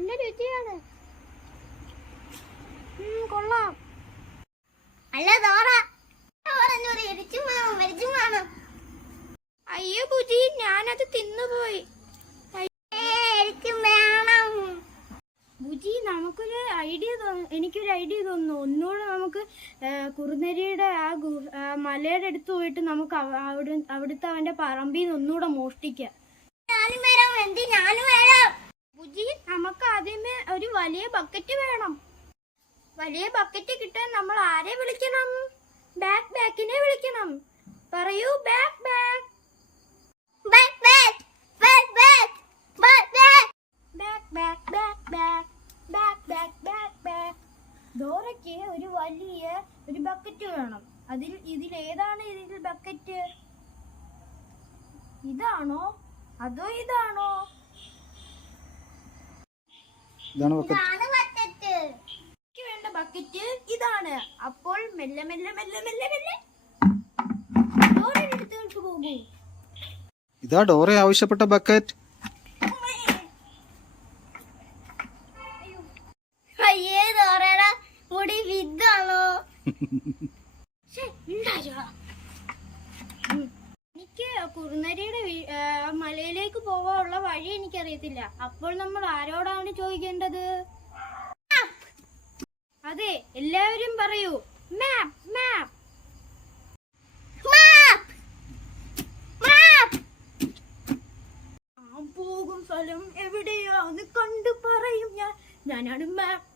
നല്ല രുചിയാണ്. കൊള്ളാം. അല്ല ദോറ, അയ്യോ ബുജി, ഞാനത് തിന്നുപോയി. ബുജി, എനിക്കൊരു ഐഡിയ തോന്നുന്നു. ഒന്നുകൂടെ നമുക്ക് കുറുനരിയുടെ ആ മലയുടെ അടുത്ത് പോയിട്ട് നമുക്ക് അവിടുത്തെ അവന്റെ പറമ്പിൽ നിന്ന് ഒന്നുകൂടെ മോഷ്ടിക്കാം. ബുജി, നമുക്ക് ആദ്യമേ ഒരു വലിയ ബക്കറ്റ് വേണം. വലിയ ബക്കറ്റ് കിട്ടാൻ നമ്മൾ ആരെ വിളിക്കണം? ബാക്കിനെ വിളിക്കണം. പറയൂ, ഡോറയ്ക്ക് ഒരു വലിയ ബക്കറ്റ് വേണം. ഇതിലേതാണ് ബക്കറ്റ്? ഇതാണോ അതോ ഇതാണോ? വേണ്ട ബക്കറ്റ് ഇതാണ്. അപ്പോൾ മെല്ലെ ഡോറയുടെ അടുത്തേക്ക് പോകൂ. ഇതാ ഡോറ ആവശ്യപ്പെട്ട ബക്കറ്റ്. അയ്യേ ഡോറയുടെ മുടി വിദ്ദാണോ? എനിക്ക് കുറുനരിയുടെ മലയിലേക്ക് പോവാനുള്ള വഴി എനിക്കറിയത്തില്ല. അപ്പോൾ നമ്മൾ ആരോടാണ് ചോദിക്കേണ്ടത്? അതെ, എല്ലാവരും പറയൂ, മാപ്പ്. പോകും സ്ഥലം എവിടെയാന്ന് കണ്ടു പറയും ഞാനാണ് മാപ്പ്.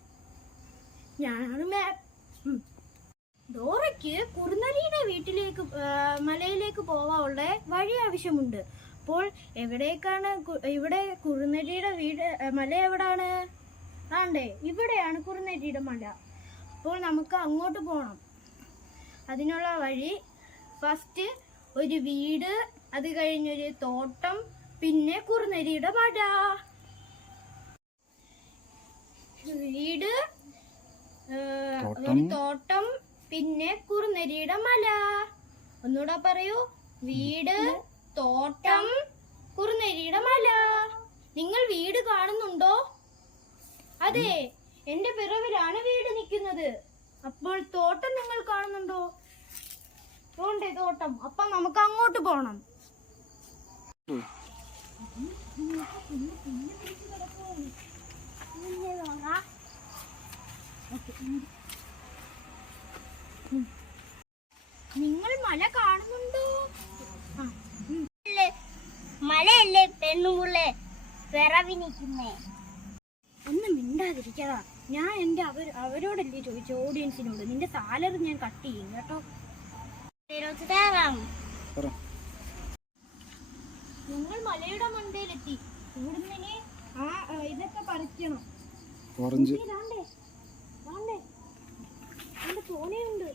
ഡോറയ്ക്ക് കുറുനരിയുടെ മലയിലേക്ക് പോവാനുള്ള വഴി ആവശ്യമുണ്ട്. അപ്പോൾ ഇവിടെ കുറുനരിയുടെ മല എവിടാണ്? ആണ്ടേ, ഇവിടെയാണ് കുറുനരിയുടെ മല. അപ്പോൾ നമുക്ക് അങ്ങോട്ട് പോകണം. അതിനുള്ള വഴി ഫസ്റ്റ് ഒരു വീട്, അത് കഴിഞ്ഞൊരു തോട്ടം, പിന്നെ കുറുനരിയുടെ മല. വീട്, ഒരു തോട്ടം, പിന്നെ കുറുനരിയുടെ മല. ഒന്നുകൂടെ പറയൂ, വീട്, തോട്ടം, കുറുനരിയുടെ മല. നിങ്ങൾ വീട് കാണുന്നുണ്ടോ? അതെ, എന്റെ പിറവിലാണ് വീട് നിൽക്കുന്നത്. അപ്പോൾ തോട്ടം നിങ്ങൾ കാണുന്നുണ്ടോ? തോട്ടം. അപ്പൊ നമുക്ക് അങ്ങോട്ട് പോണം. നിങ്ങൾ മല കാണുന്നുണ്ടോ? മലയല്ലേ പെണ്ണുമുള്ളേ പിറവി നിൽക്കുന്നേ. ഒന്നും മിണ്ടാതിരിക്കടാ. ഞാൻ അവരോടല്ലേ ചോദിച്ചു, ഓഡിയൻസിനോട്. നിന്റെ സാലറി ഞാൻ കട്ട് ചെയ്യും കേട്ടോ. നിങ്ങൾ മലയുടെ മണ്ടയിലെത്തി. ഇവിടുന്ന് ഇതൊക്കെ പറിക്കണം. തോനെയുണ്ട്.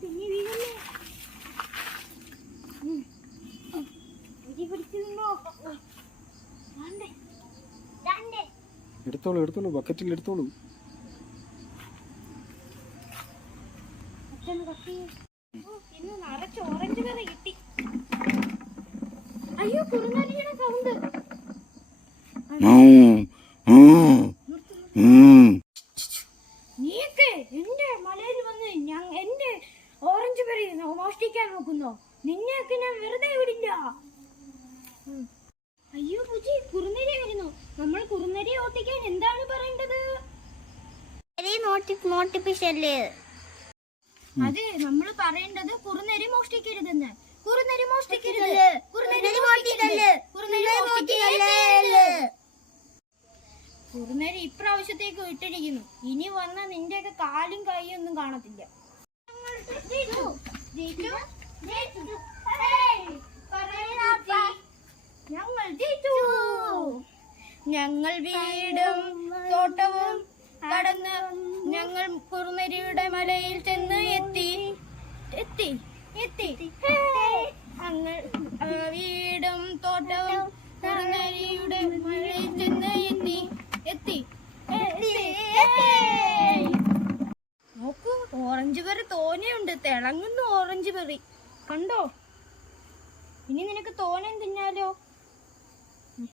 പിന്നെ വീഴല്ലേ. എടുത്തോളൂ, ബക്കറ്റിൽ എടുത്തോളൂ. ഇന്ന് നിറച്ച് ഓറഞ്ച് കറി കിട്ടി. അയ്യോ, കുറുനരിയുടെ സൗണ്ട്. നീയൊക്കെ എന്റെ മലയിൽ വന്ന് എന്റെ ഓറഞ്ച് കറി മോഷ്ടിക്കാൻ നോക്കുന്നോ? നിന്നെയൊക്കെ ഞാൻ വെറുതെ വിടില്ല. അയ്യോ ബുജി, കുറുനരി വരുന്നു. നമ്മൾ കുറുനരിയെ ഓട്ടിക്കാൻ എന്താണ് പറയേണ്ടത്? അതെ, നമ്മൾ പറയേണ്ടത് കുറുനരി മോഷ്ടിക്കരുതെന്ന്. കുറുനരി ഇപ്രാവശ്യത്തേക്ക് വിട്ടിരിക്കുന്നു. ഇനി വന്ന നിന്റെയൊക്കെ കാലും കൈയും ഒന്നും കാണത്തില്ല. ഞങ്ങൾ വീടും തോട്ടവും കടന്ന് ഞങ്ങൾ കുറുനരിയുടെ മലയിൽ ചെന്ന് എത്തി. ഞങ്ങൾ വീടും തോട്ടവും കുറുനരിയുടെ മലയിൽ ചെന്ന് എത്തി. നോക്കൂ, ഓറഞ്ച് കറി തോനെയുണ്ട്. തിളങ്ങുന്ന ഓറഞ്ച് കറി കണ്ടോ? ഇനി നിനക്ക് തോനെ തിന്നാലോ?